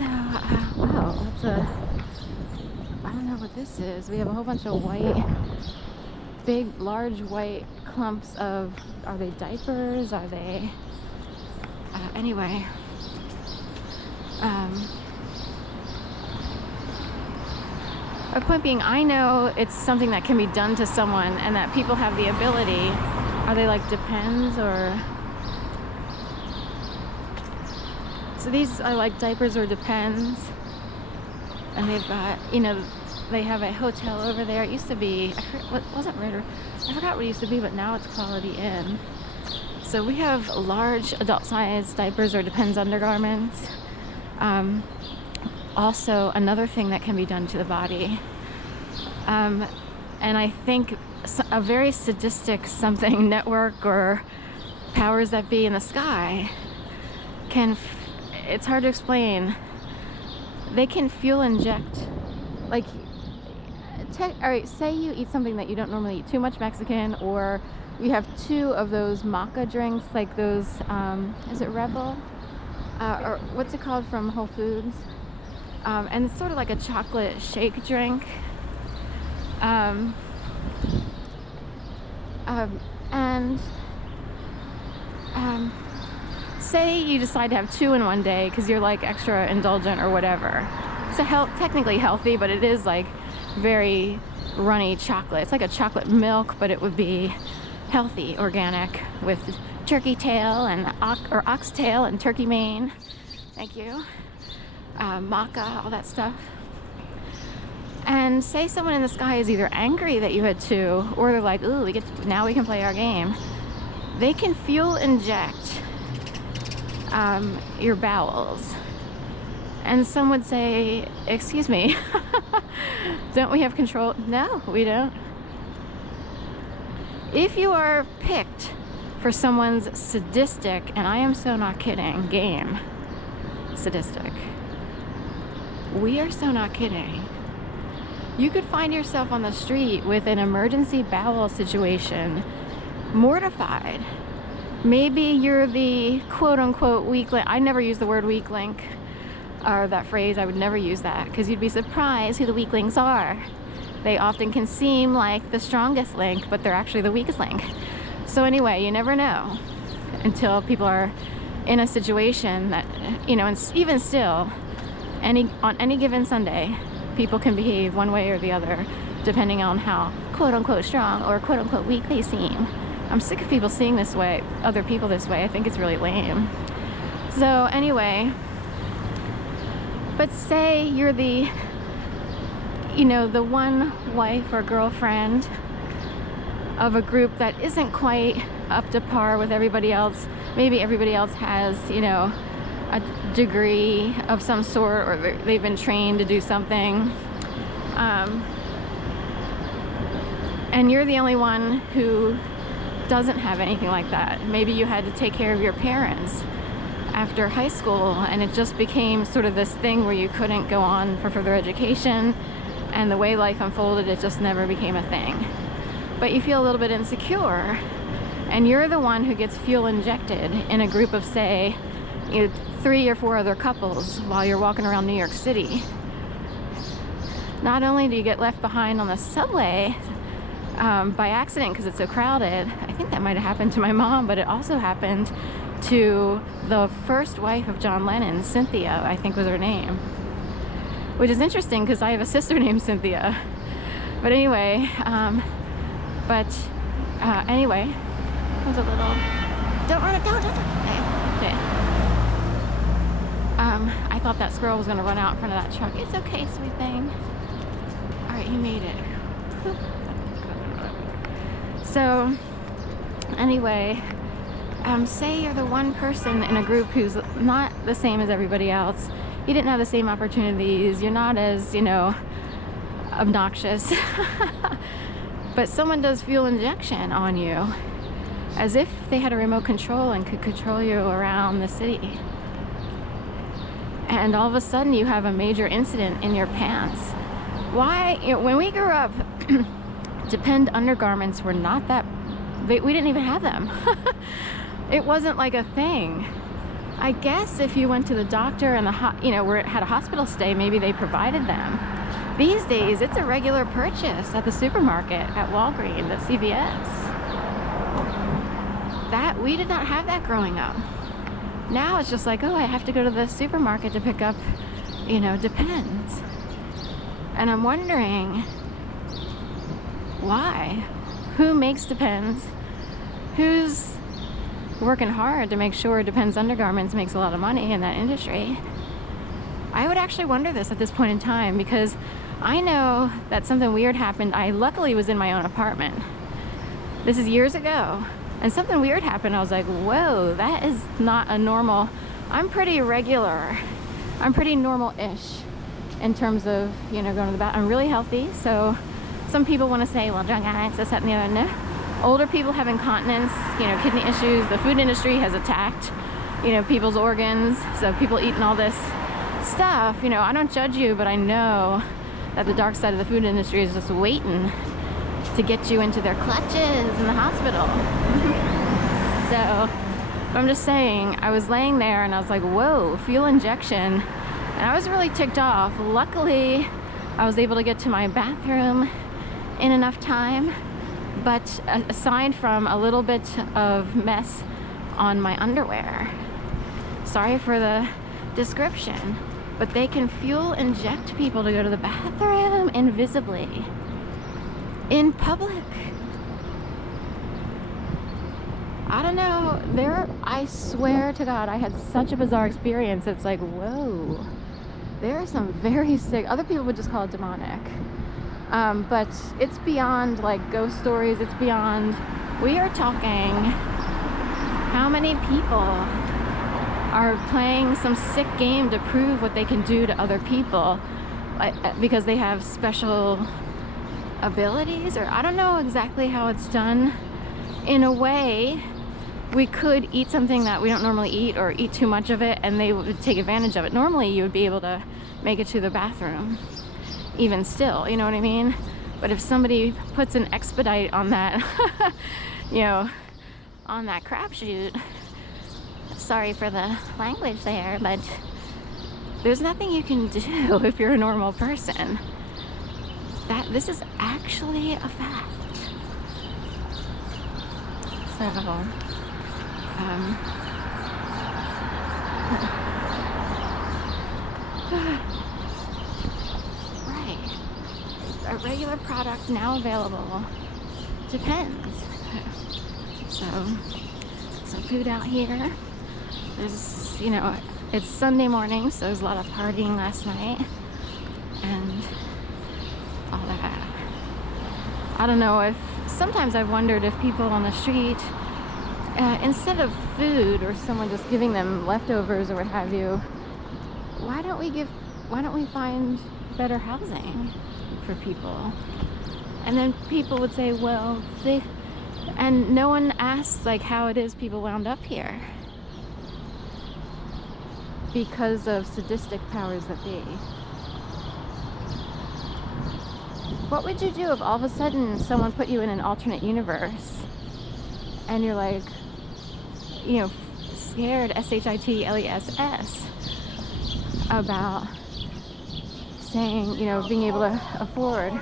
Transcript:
So, wow, that's a, I don't know what this is. We have a whole bunch of white, big, large white clumps of, are they diapers? Are they, anyway. My point being, I know it's something that can be done to someone and that people have the ability. Are they like Depends or... So these are like diapers or Depends. And they've got, you know, they have a hotel over there. It used to be, what wasn't Ritter? I forgot what it used to be, but now it's Quality Inn. So we have large adult-sized diapers or Depends undergarments. Also, another thing that can be done to the body, and I think a very sadistic something network or powers that be in the sky can, it's hard to explain, they can fuel inject, like, alright, say you eat something that you don't normally eat, too much Mexican, or you have 2 of those maca drinks, like those, is it Rebel? Or what's it called from Whole Foods? And it's sort of like a chocolate shake drink. Say you decide to have 2 in one day because you're like extra indulgent or whatever. So technically healthy, but it is like very runny chocolate. It's like a chocolate milk, but it would be healthy, organic, with turkey tail and oxtail and turkey mane. Thank you. Maca, all that stuff. And say someone in the sky is either angry that you had 2, or they're like, ooh, now we can play our game. They can fuel inject your bowels. And some would say, excuse me, don't we have control? No, we don't. If you are picked for someone's sadistic, and I am so not kidding, game, sadistic, we are so not kidding, you could find yourself on the street with an emergency bowel situation, mortified. Maybe you're the quote-unquote weak link. I never use the word weak link, or that phrase. I would never use that, because you'd be surprised who the weak links are. They often can seem like the strongest link, but they're actually the weakest link. So anyway, you never know until people are in a situation that, you know, and even still, on any given Sunday, people can behave one way or the other depending on how quote-unquote strong or quote-unquote weak they seem. I'm sick of people seeing this way, other people this way. I think it's really lame. So anyway, but say you're the, you know, the one wife or girlfriend of a group that isn't quite up to par with everybody else. Maybe everybody else has, you know, a degree of some sort, or they've been trained to do something. And you're the only one who doesn't have anything like that. Maybe you had to take care of your parents after high school, and it just became sort of this thing where you couldn't go on for further education, and the way life unfolded, it just never became a thing. But you feel a little bit insecure, and you're the one who gets fuel injected in a group of, say, you know, 3 or 4 other couples while you're walking around New York City. Not only do you get left behind on the subway by accident because it's so crowded. I think that might have happened to my mom, but it also happened to the first wife of John Lennon, Cynthia, I think was her name. Which is interesting because I have a sister named Cynthia. But anyway, anyway, comes a little, don't run it, don't. Okay. I thought that squirrel was gonna run out in front of that truck. It's okay, sweet thing. All right, you made it. So, anyway, say you're the one person in a group who's not the same as everybody else. You didn't have the same opportunities. You're not as, you know, obnoxious. But someone does fuel injection on you as if they had a remote control and could control you around the city. And all of a sudden you have a major incident in your pants. Why? You know, when we grew up, Depend undergarments were not that, we didn't even have them. It wasn't like a thing. I guess if you went to the doctor and had a hospital stay, maybe they provided them. These days, it's a regular purchase at the supermarket, at Walgreens, at CVS. We did not have that growing up. Now it's just like, oh, I have to go to the supermarket to pick up, Depends. And I'm wondering, why? Who makes Depends? Who's working hard to make sure Depends Undergarments makes a lot of money in that industry? I would actually wonder this at this point in time, because I know that something weird happened. I luckily was in my own apartment. This is years ago. And something weird happened. I was like, whoa, that is not a normal. I'm pretty regular. I'm pretty normal-ish in terms of, going to the bathroom. I'm really healthy. So some people want to say, well, drug addicts, this, that, and the other. No. Older people have incontinence, kidney issues. The food industry has attacked, people's organs. So people eating all this stuff, I don't judge you, but I know that the dark side of the food industry is just waiting to get you into their clutches in the hospital. So I'm just saying, I was laying there and I was like, whoa, fuel injection. And I was really ticked off. Luckily, I was able to get to my bathroom in enough time. But aside from a little bit of mess on my underwear, sorry for the description, but they can fuel inject people to go to the bathroom invisibly. In public. I don't know, I swear to God, I had such a bizarre experience. It's like, whoa, there are some very sick, other people would just call it demonic. But it's beyond like ghost stories, it's beyond, we are talking, how many people are playing some sick game to prove what they can do to other people because they have special abilities, or I don't know exactly how it's done. In a way, we could eat something that we don't normally eat, or eat too much of it, and they would take advantage of it. Normally you would be able to make it to the bathroom even still, you know what I mean? But if somebody puts an expedite on that on that crapshoot, sorry for the language there, but there's nothing you can do if you're a normal person. This is actually a fact. So, right. A regular product now available. Depends. So, some food out here. There's, it's Sunday morning, so there's a lot of partying last night. And all that. I don't know, if sometimes I've wondered if people on the street, instead of food or someone just giving them leftovers or what have you, why don't we find better housing for people? And then people would say, well, and no one asks like how it is people wound up here because of sadistic powers that be. What would you do if all of a sudden someone put you in an alternate universe and you're like, scared, SHITLESS, about saying, being able to afford